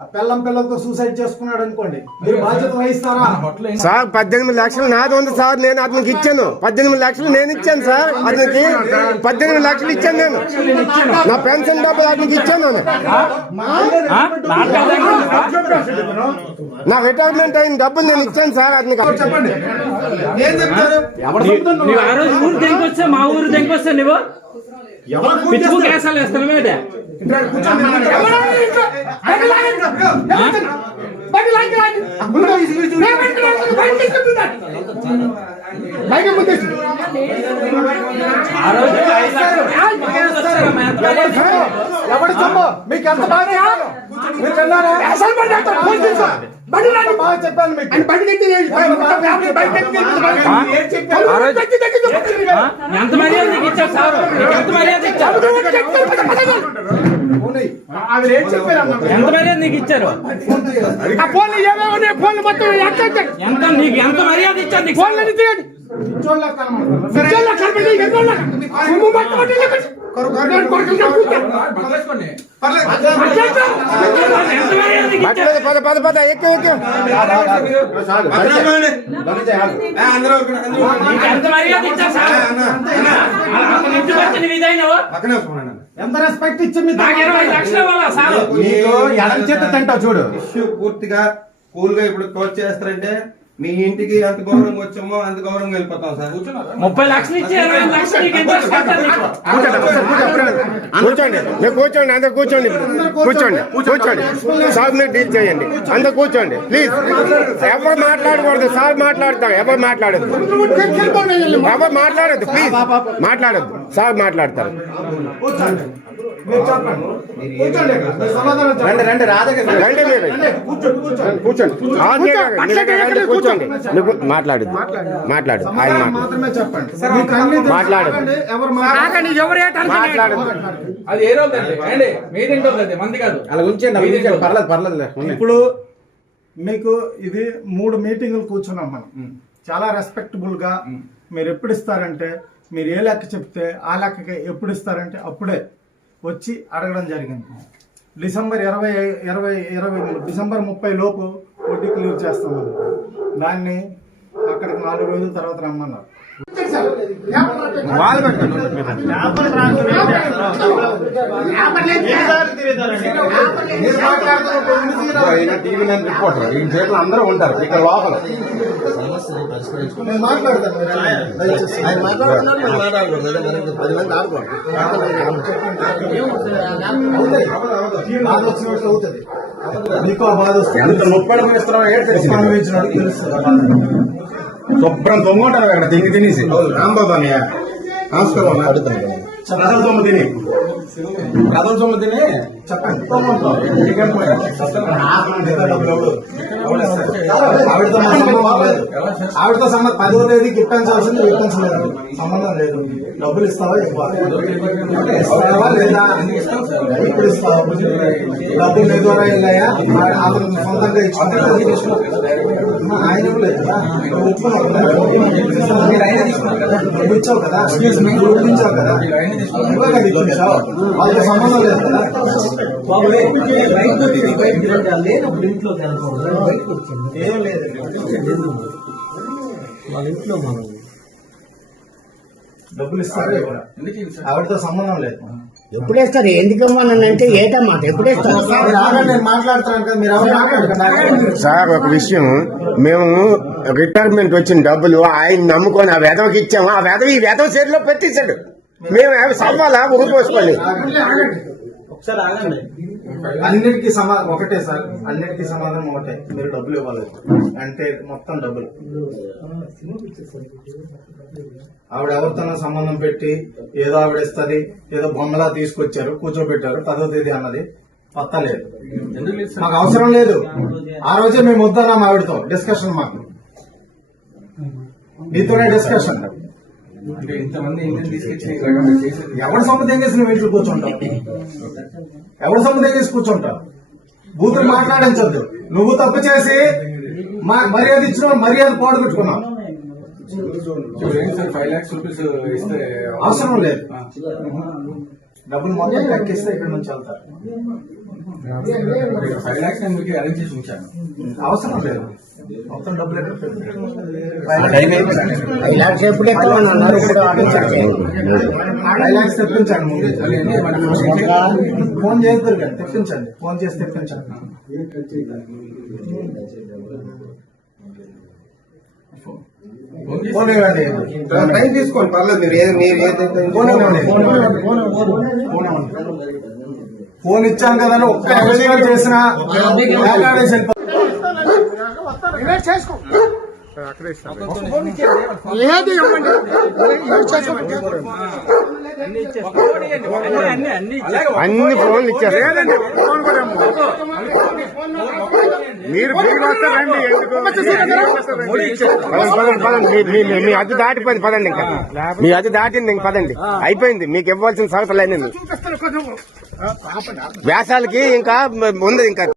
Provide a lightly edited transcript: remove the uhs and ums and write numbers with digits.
పిల్లం పిల్లలతో సూసైడ్ చేసుకున్నాడు అనుకోండి, మీరు బాధ్యత వహిస్తారా? సార్ 18 లక్షలు నాది ఉంది సార్, నేను అతనికి ఇచ్చాను. 18 లక్షలు నేను ఇచ్చాను సార్, అతనికి 18 లక్షలు ఇచ్చాను. నేను నా పెన్షన్ డబ్బులు అతనికి ఇచ్చాను. నా రిటైర్మెంట్ అయిన డబ్బులు నేను ఇచ్చాను సార్ అతనికి. చెప్పండి, మా ఊరు దగ్గర నువ్వు పిచ్చుకు కేసాలు వేస్తాను మీద ఎవడు చెప్పు, మీకు ఎంత బాగా చెప్పాను. ఎంత మర్యాద ఇచ్చారు సార్, ఎంత మర్యాద ఇచ్చారు, ఎంత మర్యాద నీకు ఇచ్చారు, ఎంత నీకు ఎంత మర్యాద ఇచ్చారు నీకు ఎంత రెస్పెక్ట్ ఇచ్చి ఎడం చేత తింటావు చూడు. పూర్తిగా కూల్ గా ఇప్పుడు కోచ్ చేస్తారంటే మీ ఇంటికి ఎంత గౌరవంగా వచ్చామో అంత గౌరవంగా వెళ్ళిపోతాం సార్. 30 లక్షలు ఇచ్చి 20 లక్షలు కూర్చోండి, మీరు కూర్చోండి, అందరు కూర్చోండి, కూర్చోండి, కూర్చోండి సార్, మీరు డీల్ చేయండి, అందరు కూర్చోండి ప్లీజ్. ఎవరు మాట్లాడకూడదు సార్, మాట్లాడతాం, ఎవరు మాట్లాడద్దు, ఎవరు మాట్లాడద్దు ప్లీజ్, మాట్లాడద్దు సార్, మాట్లాడతారు. రండి రాధగారు రండి, మీరు కూర్చోండి, కూర్చోండి, మాట్లాడద్దు, మాట్లాడదు, ఆయన మాత్రమే చెప్పండి, మాట్లాడదు, మాట్లాడదు. అది ఏ రోజు మీరేంటోండి మంది కాదు అలా ఉంచండి, పర్లేదు పర్లేదు. ఇప్పుడు మీకు ఇది 3 మీటింగులు కూర్చున్నాం మనం, చాలా రెస్పెక్టబుల్ గా. మీరు ఎప్పుడు ఇస్తారంటే, మీరు ఏ లెక్క చెప్తే ఆ లెక్కకి ఎప్పుడు ఇస్తారంటే అప్పుడే వచ్చి అడగడం జరిగింది. డిసెంబర్ 30 లోపు వడ్డీ క్లియర్ చేస్తామని, దాన్ని అక్కడికి 4 రోజుల తర్వాత రమ్మన్నారు. అందరూ ఉంటారు ఇక్కడ లోపల. ఎంత ముప్పై శుభ్రం తొమ్మంటారు అక్కడ తినేసి. రాంబాబు అన్నయ్య నమస్కారం. కథల సొమ్ము తిని చెప్పండి. ఆవిడతో 10వ తేదీకి ఇప్పించాల్సింది ఇప్పించలేదు, సంబంధం లేదు. డబ్బులు ఇస్తావా లేదా? ఇప్పుడు ఇస్తావా? డబ్బులు నీ ద్వారా వెళ్ళాయా? ఆమె సొంతంగా ఇచ్చుకుంటే ఆయన లేదు కదా, ఇచ్చావు కదా, ఇప్పించావు కదా, ఇప్పించావు, వాళ్ళకి సంబంధం లేదు కదా. ఏం లేదు వాళ్ళ ఇంట్లో మనం డబ్బులు ఇస్తారు, ఆవిడతో సంబంధం లేదు. ఎప్పుడు వేస్తారు? ఎందుకు ఇవ్వమనంటే ఏటమాట ఎప్పుడు వేస్తారు? నేను మాట్లాడుతున్నాను కదా, మీరు ఎవరు మాట్లాడుతున్నారు సార్? ఒక విషయం, మేము రిటైర్మెంట్ వచ్చిన డబ్బులు ఆయన నమ్ముకొని ఆ వెధవకి ఇచ్చాము. ఆ వెధవ ఈ వెధవ చేతిలో పెట్టేశాడు. మేము సవ్వాలా ఊరిపోసుకోండి. ఒకసారి ఆగండి. అన్నిటికీ ఒకటే సార్, అన్నిటికీ సమాధానం ఒకటే. మీరు డబ్బులు ఇవ్వాలి అంటే మొత్తం డబ్బులు. ఆవిడ ఎవరితోనో సంబంధం పెట్టి ఏదో ఆవిడ ఇస్తుంది, ఏదో బొమ్మలా తీసుకొచ్చారు, కూర్చోబెట్టారు. 10వ తేదీ అన్నది పత్తా లేదు, మాకు అవసరం లేదు. ఆ రోజే మేము వద్దన్నాం ఆవిడతో డిస్కషన్. మాకు మీతోనే డిస్కషన్. ఎవరి సొమ్ము తెగేసి నువ్వు ఇంట్లో కూర్చుంటావు, ఎవరి సొమ్ము తెగేసి కూర్చుంటావు. బూతులు మాట్లాడించొద్దు. నువ్వు తప్పు చేసి మా మర్యాద ఇచ్చిన మర్యాద పోడగొట్టుకున్నావు. 5 lakhs రూపీస్ ఇస్తే అవసరం లేదు. డబ్బులు మొత్తం తగ్గిస్తే ఇక్కడ నుంచి వెళ్తారు. 5 lakhs నేను మీకు అరేంజ్ చేసి ఉంచాను. అవసరం లేదు, మొత్తం డబ్బులు ఎక్కడ టైం అయిపోయింది. 5 lakhs ఎప్పుడు ఎక్కమని అన్నారు ఇప్పుడు ఆలోచించండి. 5 lakhs తెప్పించండి ముందు. ఫోన్ చేద్దరు కదా, తెప్పించండి, ఫోన్ చేసి తెప్పించండి. ఫోన్ ఇవ్వండి, టైం తీసుకోండి, పర్లేదు. మీరు ఏదైతే ఫోన్ ఇవ్వండి, ఫోన్ ఇచ్చాం కదా అని ఒక్క ఎమ్మెల్యే చేసిన అన్ని ఫోన్లు ఇచ్చారు. మీరు వస్తారండి, మీ అది దాటిపోయింది, పదండి. ఇంకా మీ అది దాటింది, ఇంక పదండి, అయిపోయింది. మీకు ఇవ్వాల్సిన సరఫరాలు అన్నీ వ్యాసాలకి ఇంకా ఉంది ఇంకా.